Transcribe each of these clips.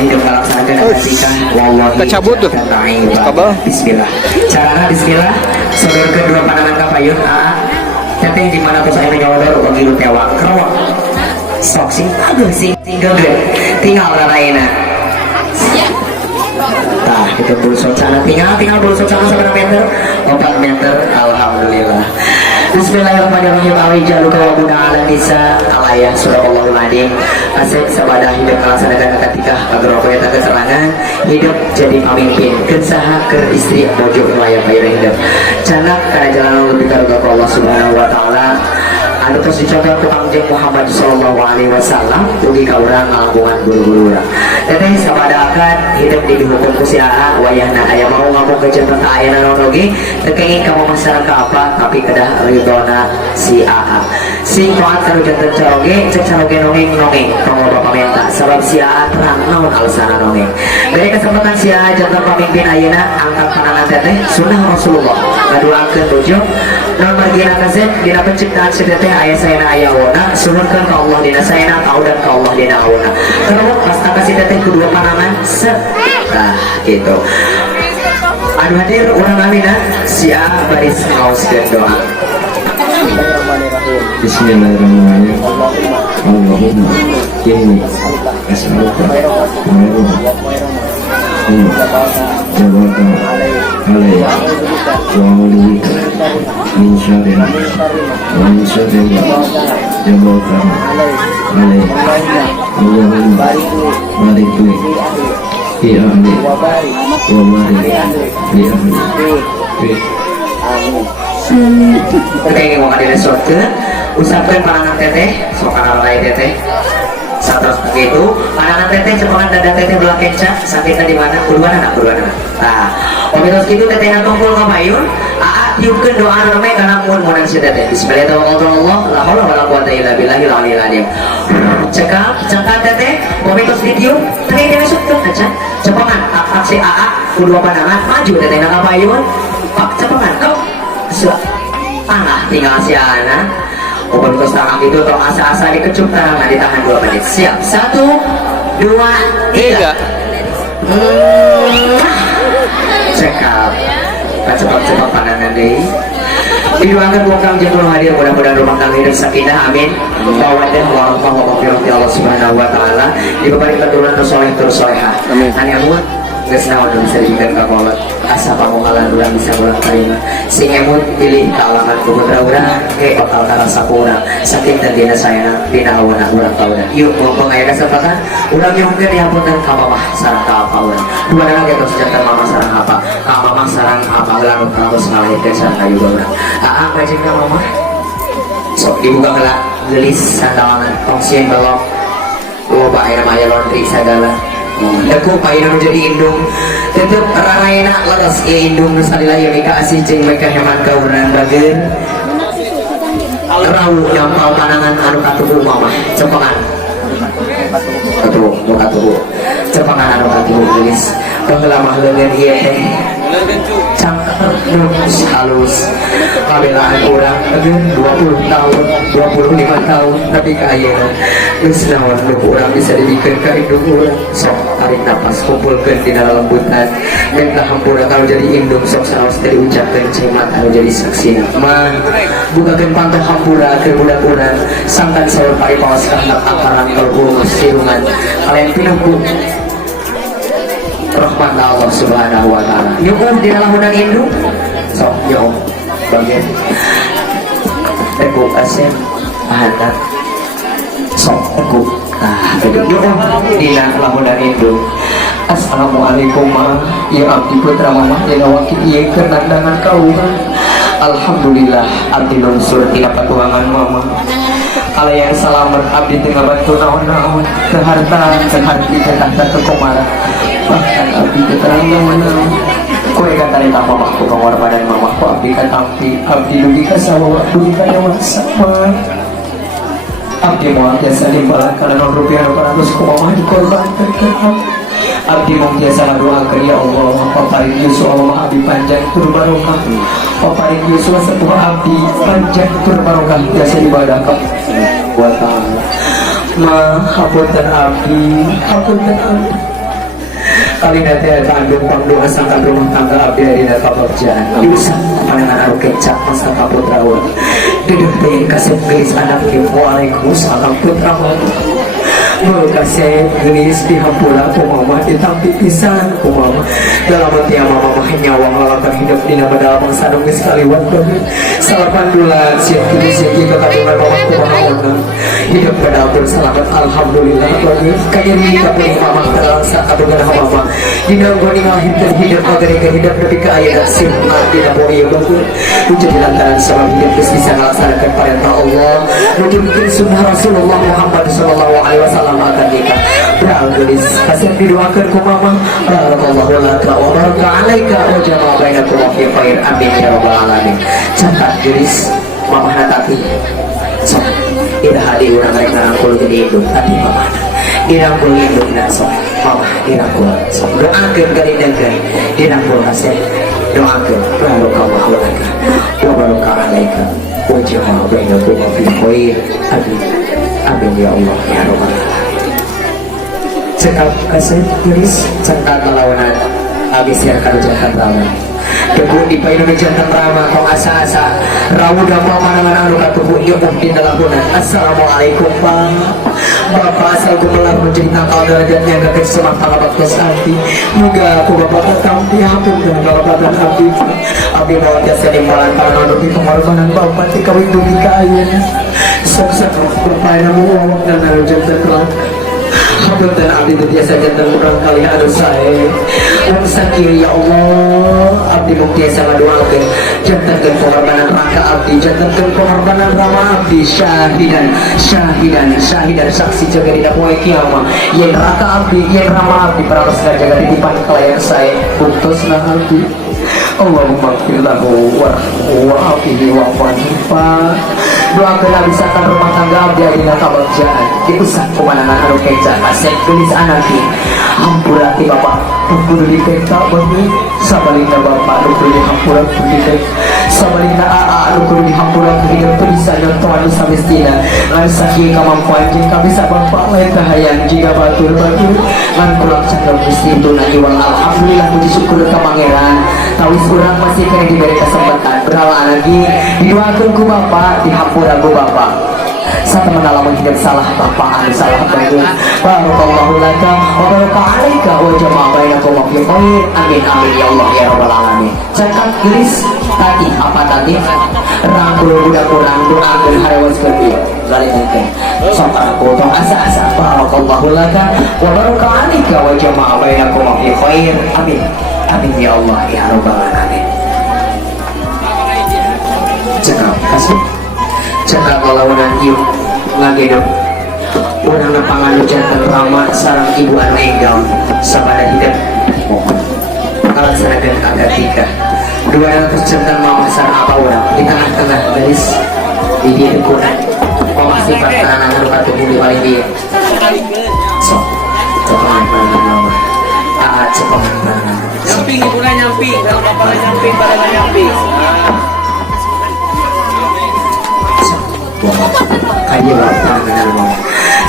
hidup melaksanakan akikah wallahi kecabut tuh kabel. Bismillah. Carana bismillah. Sodor kedua pandangan kapayun teteh di mana tuh saya nyodor begitu tewak kerok sok sing aduh sing tinggal lainnya. Nah, itu pulsa sana tinggal pulsa sana seberapa meter? 4 meter. Alhamdulillah. Bismillahirrahmanirrahim. Awijalu kawabuna ala nisa alaya surahullahu adim. Asik sabada hidup melaksanakan ketika agrokoya tak keserangan hidup jadi pemimpin kensaha ke istri bojo layak bayar hidup canak karena jalan lebih karga Allah subhanahu wa ta'ala. Anu terus dicontoh ku Kangjeng Muhammad sallallahu alaihi wasallam ugi ka urang ngalamungan guru-guru urang. Teteh sabada akan hidup di dihukum ku si AA wayahna aya mau ngomong ke janten aya naon oge teu kenging ka masyarakat apa tapi kedah ridona si AA. Sing kuat karo janten caroge cek caroge nongeng pangoba pamenta sabab si AA terang naon alasan nongeng. Beri kesempatan si AA janten pamimpin ayeuna angkat pandangan teteh sunnah Rasulullah ngaduakeun bojo non margina kaset dina penciptaan si teteh ayah saya na ayah wona sunnahkan ke Allah dina saya na kau dan ke Allah dina wona kalau pas kasih teteh kedua pandangan nah gitu anu hadir urang amina sia baris ngaos dan doa. Bismillahirrahmanirrahim. Allahumma inni as'aluka khairan jabaka alaihi wa a'udzubika min syarri jabaka alaihi. Allahumma barik li fi ahli wa barik li ahli. Ketika mau hadir sorte usapkan pandangan teteh sokan alai teteh terus begitu pandangan teteh cepakan dada teteh belah kencang sakitnya di mana puluhan anak nah terus gitu teteh kumpul ngamayun tiupkeun doa rame kana mun si teteh bismillahirrahmanirrahim la haula wala quwata illa billahil aliyil azim cekap teteh terus ditiup teh dia suka aja cepakan aksi AA kedua pandangan maju teteh ngamayun pak cepakan kau tanah tinggal si anak obat terus tangan itu atau asa-asa dikecup tangan ditahan 2 menit siap 1 2 3 cekap cepat pandangan deh didoakan bukan jatuh hadir mudah-mudahan rumah tangga hidup sakinah amin mawaddah warahmatullahi wabarakatuh Allah subhanahu wa ta'ala diberi keturunan terus solehah amin aniamut geus naon bisa diberikan ka Allah asa pamogalan urang bisa urang terima sing emut pilih kalangan ku putra urang ke bakal karasa urang saking dan dina sayana dina awana urang ka urang yuk mumpung aya kesempatan urang nyongkeun dihapunten ka mamah sareng ka apa urang duana ge tos janten mamah sareng apa ka mamah sareng apa heula terus ngalahirkeun sareng ka juga urang majeng ka mamah sok dibuka heula geulis sandawangan tongsian balok loba aya mah laundry sagala aku payah jadi indung tetep rarayana leres ya indung nusalila ya mika asih ceng mereka heman kauran bagen rawu dampal panangan anu katuhu mama cepengan katuhu cepengan anu katuhu gelis penggelamah lengan iya teh cangker nus halus kabelaan kurang agen 20 tahun 25 tahun tapi kaya geus naon nu urang bisa dibikeun ka indung urang sok tarik napas kumpulkeun dina lembutan minta hampura kalau jadi indung sok saos teh diucapkeun cemat anu jadi saksina man bukakeun pantah hampura ke budak urang sangkan saur paripawas kana akaran kalbu sirungan kalian pinuhku rahmat Allah subhanahu wa ta'ala nyukup di lamunan indung sok nyukup bagian tekuk asem anak sok tekuk nyukup di lamunan indung assalamualaikum ma ya abdi putra mama ya wakil iya kenandangan kau alhamdulillah abdi lunsur tina patuangan mama kalau yang selamat abdi tengah bantu naon-naon ke harta ke hati ke tahta ke komara bahkan abdi keterang naon-naon kue kata rita mamahku pengorbanan mamahku abdi katampi abdi dugi kasawa dugi kayawa sama abdi mual biasa dimbalan karena rupiah 200 ku mamah dikorbankan ke abdi mau biasa ngadoakeun ya Allah paparing Yusuf Allah abdi panjang tur barokah paparing Yusuf sepuh abdi panjang tur barokah biasa ibadah ka buat Allah ma hapunten abdi kali nanti Bandung Bandung asalkan rumah tangga abdi dina pekerjaan bisa pandangan aru kecap masa kaputrawan duduk teh kasih gelis anak ke waalaikumsalam putrawan kasih gelis di hampura kumama ditampi pisan kumama dalam hati mama mah nyawang lalakan hidup dina badal bangsa dong sekaliwan bagi salapan bulan siap gelis yang kita kadungan mama kumama hidup badal berselamat alhamdulillah bagi kaya ini kapuni mama terlaksa kadungan mama dina goni ngahidkan hidup agar hidup lebih kaya dan simpan dina boi bagi menjadi lantaran sebab hidup bisa melaksanakan perintah Allah menunjukkan sunnah Rasulullah Muhammad SAW akan nikah beranggelis kasih didoakan ku mama barakallahu laka wa baraka alaika wa jama'a bainakum fi khair amin ya rabbal alamin catat gelis mama natati so ida hadi urang rek nangkul jadi induk tadi mama dirangkul induk na so mama dirangkul so doakeun ka dindeun dirangkul kasih doakeun barakallahu laka wa baraka alaika wa jama'a bainakum fi khair amin amin ya Allah ya rabbal alamin cekap kasih tulis cekap melawanan habis ya kalau jangan ramah debu di payung jantan ramah kau asa-asa rawu dan mana-mana anu katubu iya mungkin dalam bulan assalamualaikum pak bapak asal gumelar menjadi tangkal derajatnya kakek semak pangabak tos hati moga aku bapak tetap dihampun dan kalabatan abdi bawa jasa dimbalan tanah nubi pengorbanan bapak tikawin dugi kaya sok-sok berpaya namu wawak dan anu jantan ramah Habib dan abdi itu biasa jantan kurang kali harus saya sakir ya Allah abdi muktiasa ngaduakeun jantankeun pengorbanan raka abdi jantankeun pengorbanan rama abdi syahidan saksi jaga dina poe kiamat yen raka abdi yen rama abdi paraos jaga titipan kelayan saya putusna abdi Allahumma firlahu wa'afihi wa'afihi doakan abisakan rumah tangga abdi adina kabagjaan diusah kemanangan anu keja asek gelis anaki hampurati bapak kudu dipekta bagi sabalina bapak kudu dihampura kudu sabalina aa kudu dihampura kudu bisa nyontohan samestina ngan sakit kemampuan jika bisa bapak lain kahayang jika batur-batur ngan pulang cakap gusti itu nanti wal alhamdulillah puji syukur ke pangeran tawis kurang masih kena diberi kesempatan berala lagi didoakan ku bapak dihampura ku bapak satu menalaman hidup salah bapak anu salah bagus barakallahu laka wa baraka alaika wa jama'a bainakum fi khair amin amin ya Allah ya rabbal alamin cakap gelis tadi apa tadi rangkul budak kurang doakeun harewaskeun ieu lalikeun sok aku tong asa-asa barakallahu laka wa baraka alaika wa jama'a bainakum fi khair amin amin ya Allah ya rabbal alamin cakap kasih cakap lawanan ieu ngagedep urang pangalu jantan rama sareng ibu anu enggal sabada hidup ngalaksanakeun akad nikah 200 jantan mama sareng apa urang di tengah-tengah gelis di dieu kurang mama sifat tanah anu katubu di paling dieu sok cepat mama cepat nyamping ibu nyamping kalau bapak nyamping pada nyamping kaji waktu dengan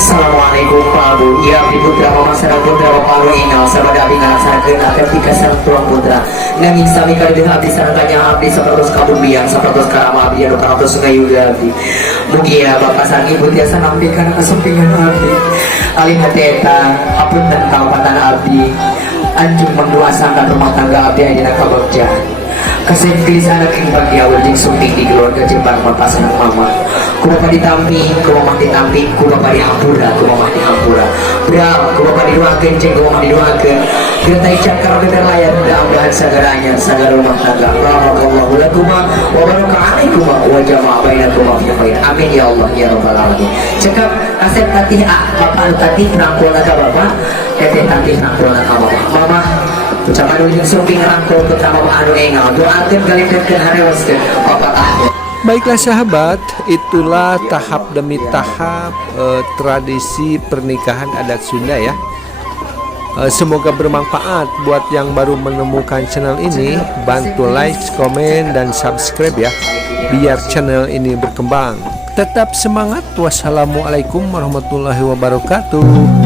Assalamualaikum Pak Bu ya Abi Putra Mama Sarang Putra Bapak Lu Inal Sabada Abi Ngalaksanakeun akad nikah sareng tuang putra nanging sami kali dengan abdi sareng abdi sapertos kabun biang sapertos karama abdi anu karatos ngayuga abdi mugi ya Bapak sareng Ibu tiasa nampi kana kasempingan abdi alih hati eta hapunten kalepatan abdi anjing menduasakan rumah tangga abdi dina kabagjaan kasih gelis anak yang bagi awal jeng sunting di keluarga jembang pasangan mama ku bapak ditampi, ku mama ditampi, ku bapak dihampura, ku mama dihampura beral, ku bapak didoakeun jeng ku mama didoakeun getai cakar bener layar mudah-mudahan sagaranya sagar rumah tangga barakallahu lakuma wa baraka alaikuma wa jama'a bainakuma fi khair amin ya Allah ya rabbal alamin cekap kasih tatih bapak tatih nangkulna ka bapak teteh tatih nangkulna ka bapak mama ucapan ujung sumping rangkul putra mama anu engal doakeun galindeukeun harewaskeun bapak ahli. Baiklah sahabat, itulah tahap demi tahap tradisi pernikahan adat Sunda ya. Semoga bermanfaat buat yang baru menemukan channel ini. Bantu like, komen, dan subscribe ya, biar channel ini berkembang. Tetap semangat. Wassalamualaikum warahmatullahi wabarakatuh.